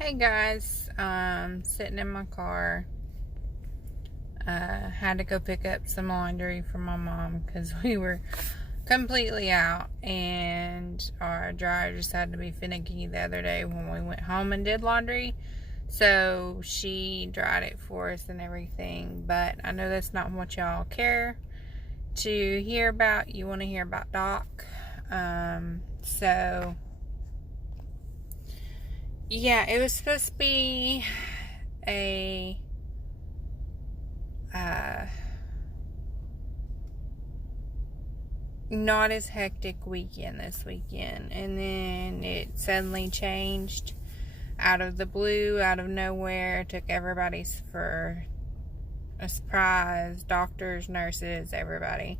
Hey guys, sitting in my car. Had to go pick up some laundry from my mom because we were completely out, and our dryer just had to be finicky the other day when we went home and did laundry. So she dried it for us and everything. But I know that's not what y'all care to hear about. You want to hear about Doc. So yeah, it was supposed to be a not as hectic weekend this weekend, and then it suddenly changed out of the blue, out of nowhere. Took everybody for a surprise. Doctors, nurses, everybody.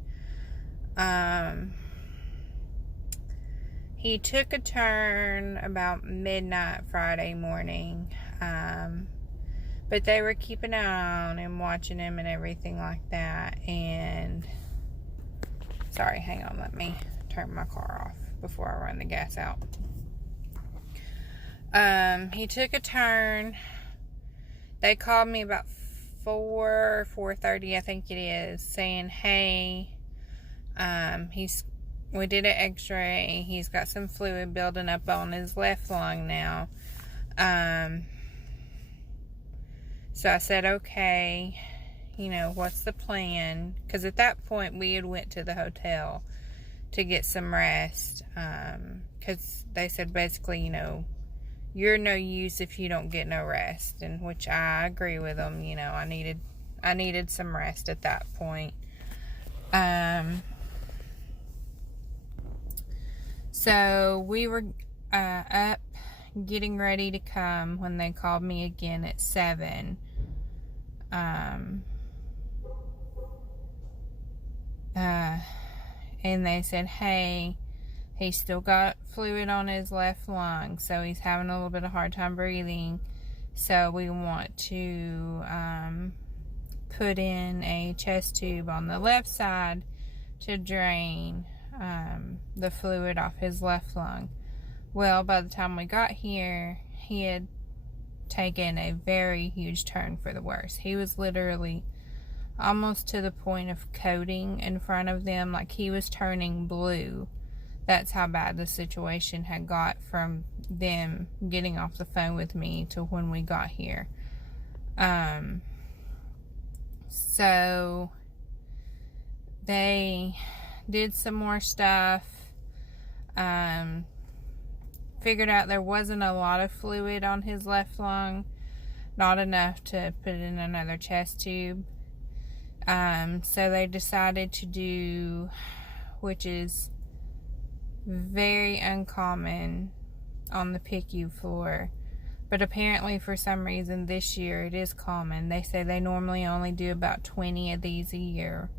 He took a turn about midnight Friday morning, but they were keeping an eye on him, watching him and everything like that. And sorry, hang on, let me turn my car off before I run the gas out. He took a turn. They called me about 4:30, I think it is, saying, hey, we did an x-ray. He's got some fluid building up on his left lung now. So I said, okay, what's the plan? Because at that point, we had went to the hotel to get some rest. Because they said, basically, you're no use if you don't get no rest. And which I agree with them. I needed some rest at that point. So we were up getting ready to come when they called me again at 7. And they said, hey, he's still got fluid on his left lung, so he's having a little bit of hard time breathing. So we want to put in a chest tube on the left side to drain the fluid off his left lung. Well, by the time we got here, he had taken a very huge turn for the worse. He was literally almost to the point of coding in front of them, like he was turning blue. That's how bad the situation had got from them getting off the phone with me to when we got here. So they did some more stuff. Figured out there wasn't a lot of fluid on his left lung, not enough to put in another chest tube. So they decided to do, which is very uncommon on the PICU floor, but apparently for some reason this year it is common. They say they normally only do about 20 of these a year.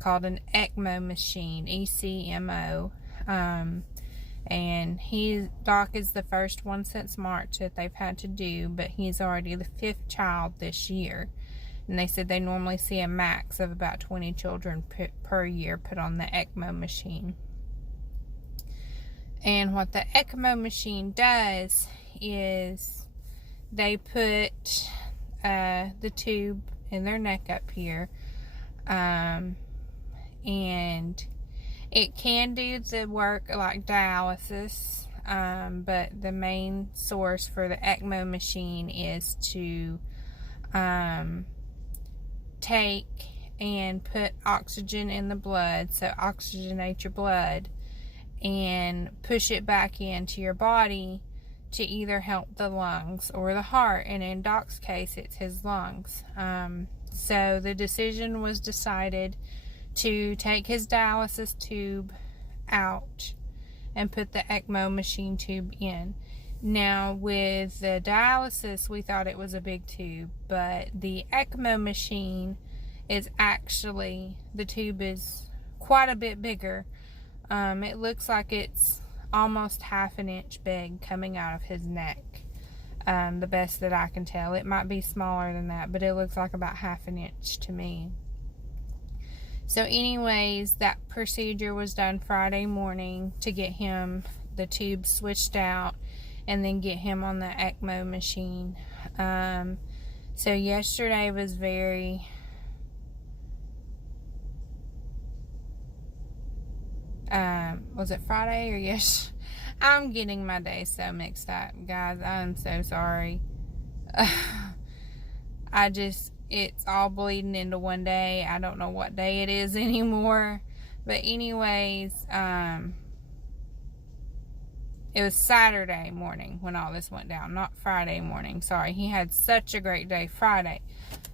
Called an ECMO machine, ECMO. And Doc is the first one since March that they've had to do, but he's already the 5th child this year. And they said they normally see a max of about 20 children per year put on the ECMO machine. And what the ECMO machine does is they put the tube in their neck up here, and it can do the work like dialysis, but the main source for the ECMO machine is to take and put oxygen in the blood, so oxygenate your blood and push it back into your body to either help the lungs or the heart, and in Doc's case it's his lungs. So the decision was decided to take his dialysis tube out and put the ECMO machine tube in. Now, with the dialysis, we thought it was a big tube, but the ECMO machine is actually, the tube is quite a bit bigger. It looks like it's almost half an inch big coming out of his neck. The best that I can tell. It might be smaller than that, but it looks like about half an inch to me. So anyways, that procedure was done Friday morning to get him the tube switched out and then get him on the ECMO machine. So yesterday was very was it Friday or yes? I'm getting my days so mixed up, guys. I'm so sorry. It's all bleeding into one day. I don't know what day it is anymore. But anyways, it was Saturday morning when all this went down, not Friday morning. Sorry, he had such a great day Friday.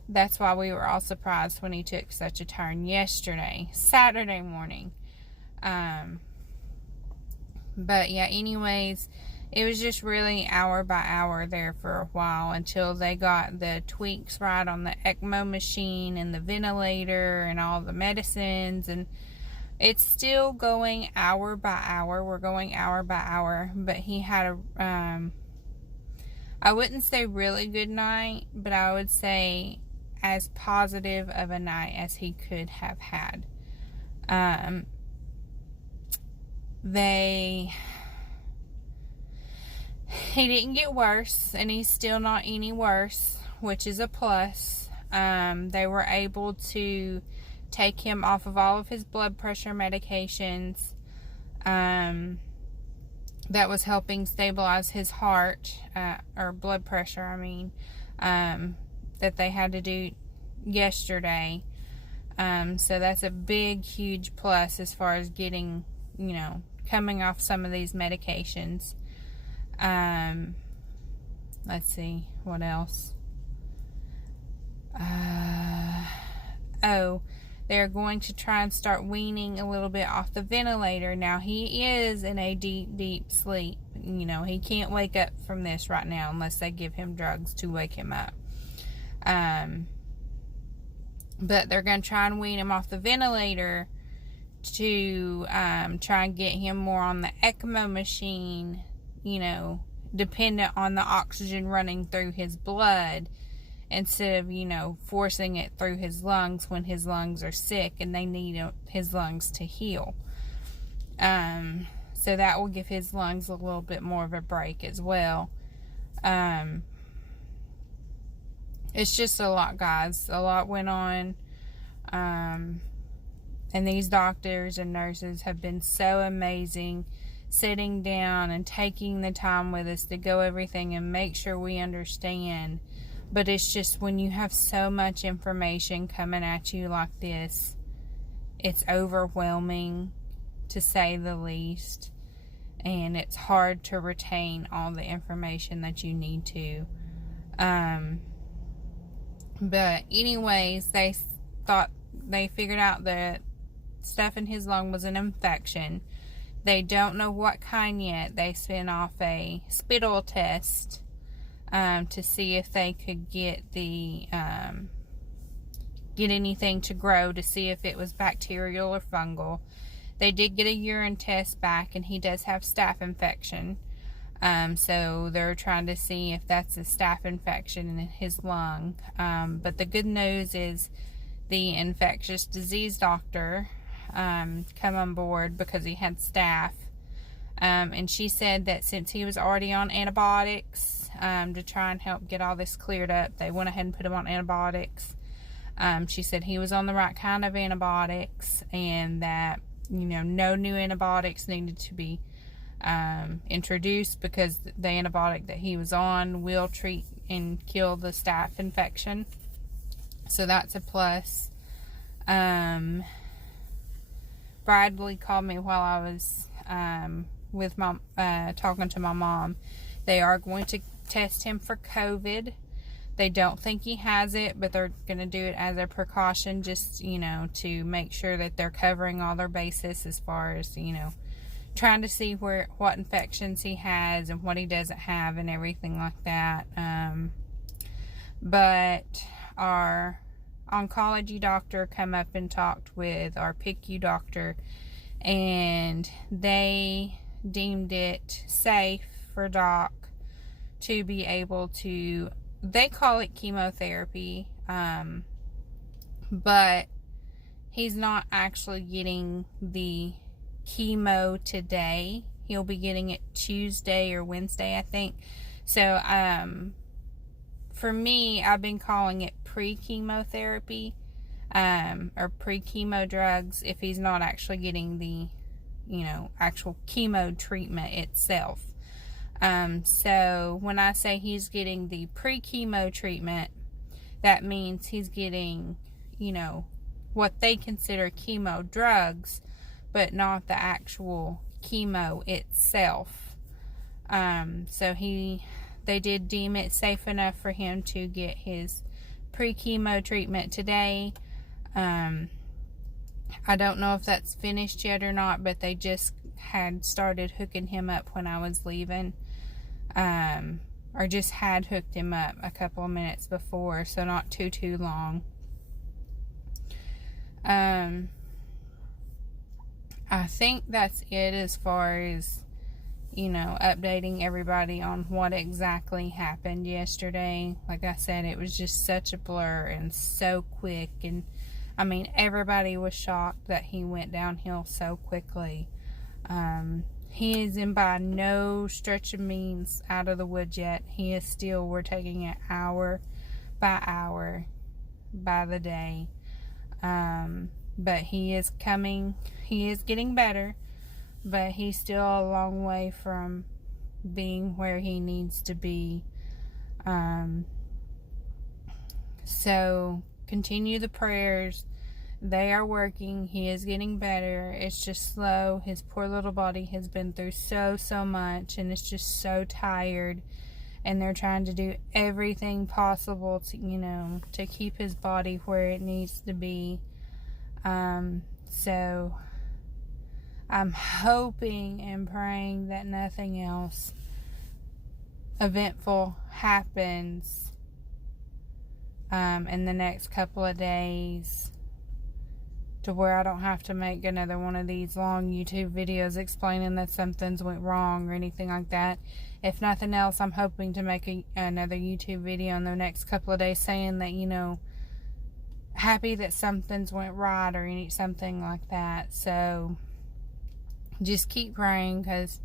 That's why we were all surprised when he took such a turn yesterday, Saturday morning. But yeah, anyways, it was just really hour by hour there for a while until they got the tweaks right on the ECMO machine and the ventilator and all the medicines. And it's still going hour by hour. We're going hour by hour. But he had I wouldn't say really good night, but I would say as positive of a night as he could have had. He didn't get worse, and he's still not any worse, which is a plus. They were able to take him off of all of his blood pressure medications. That was helping stabilize his heart, or blood pressure, I mean, that they had to do yesterday. So that's a big, huge plus as far as getting, coming off some of these medications. Let's see, what else? They're going to try and start weaning a little bit off the ventilator. Now, he is in a deep, deep sleep. He can't wake up from this right now unless they give him drugs to wake him up. But they're going to try and wean him off the ventilator to try and get him more on the ECMO machine, dependent on the oxygen running through his blood, instead of, forcing it through his lungs when his lungs are sick and they need his lungs to heal. So that will give his lungs a little bit more of a break as well. It's just a lot, guys. A lot went on. And these doctors and nurses have been so amazing, sitting down and taking the time with us to go everything and make sure we understand. But it's just when you have so much information coming at you like this, it's overwhelming, to say the least. And it's hard to retain all the information that you need to. But anyways, they figured out that stuff in his lung was an infection. They don't know what kind yet. They sent off a spittle test to see if they could get anything to grow, to see if it was bacterial or fungal. They did get a urine test back, and he does have staph infection. So they're trying to see if that's a staph infection in his lung. But the good news is the infectious disease doctor come on board because he had staph. And she said that since he was already on antibiotics, to try and help get all this cleared up, they went ahead and put him on antibiotics. She said he was on the right kind of antibiotics, and that, no new antibiotics needed to be introduced, because the antibiotic that he was on will treat and kill the staph infection. So that's a plus. Bradley called me while I was with talking to my mom. They are going to test him for COVID. They don't think he has it, but they're going to do it as a precaution, just, to make sure that they're covering all their bases as far as, trying to see what infections he has and what he doesn't have and everything like that. But our oncology doctor come up and talked with our PICU doctor, and they deemed it safe for Doc to be able to, they call it chemotherapy, but he's not actually getting the chemo today. He'll be getting it Tuesday or Wednesday, I think. So, for me, I've been calling it pre-chemotherapy, or pre-chemo drugs, if he's not actually getting the, actual chemo treatment itself. So when I say he's getting the pre-chemo treatment, that means he's getting, what they consider chemo drugs, but not the actual chemo itself. So they did deem it safe enough for him to get his pre-chemo treatment today. I don't know if that's finished yet or not, but they just had started hooking him up when I was leaving. Or just had hooked him up a couple of minutes before, so not too long. I think that's it as far as, updating everybody on what exactly happened yesterday. Like I said, it was just such a blur and so quick, and I mean, everybody was shocked that he went downhill so quickly. He is in by no stretch of means out of the woods yet. He is still, we're taking it hour by hour by the day. But he is getting better, but he's still a long way from being where he needs to be. So continue the prayers. They are working. He is getting better. It's just slow. His poor little body has been through so much, and it's just so tired. And they're trying to do everything possible to, to keep his body where it needs to be. So I'm hoping and praying that nothing else eventful happens in the next couple of days, to where I don't have to make another one of these long YouTube videos explaining that something's went wrong or anything like that. If nothing else, I'm hoping to make another YouTube video in the next couple of days saying that, happy that something's went right or something like that. So just keep praying, because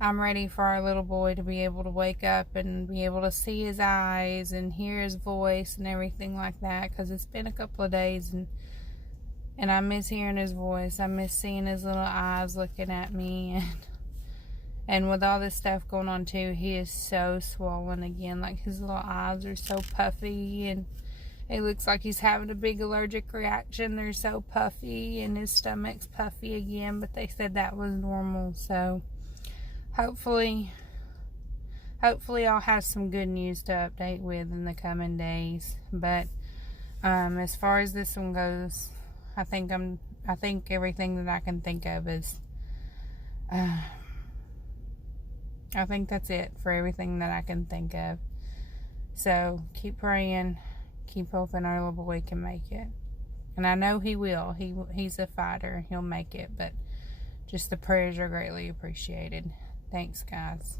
I'm ready for our little boy to be able to wake up and be able to see his eyes and hear his voice and everything like that, because it's been a couple of days, and I miss hearing his voice. I miss seeing his little eyes looking at me. And with all this stuff going on too, he is so swollen again. Like, his little eyes are so puffy, and it looks like he's having a big allergic reaction. They're so puffy, and his stomach's puffy again. But they said that was normal. So hopefully I'll have some good news to update with in the coming days. But as far as this one goes, I think everything that I can think of is, I think that's it for everything that I can think of. So keep praying, keep hoping our little boy can make it. And I know he will. He's a fighter. He'll make it. But just the prayers are greatly appreciated. Thanks, guys.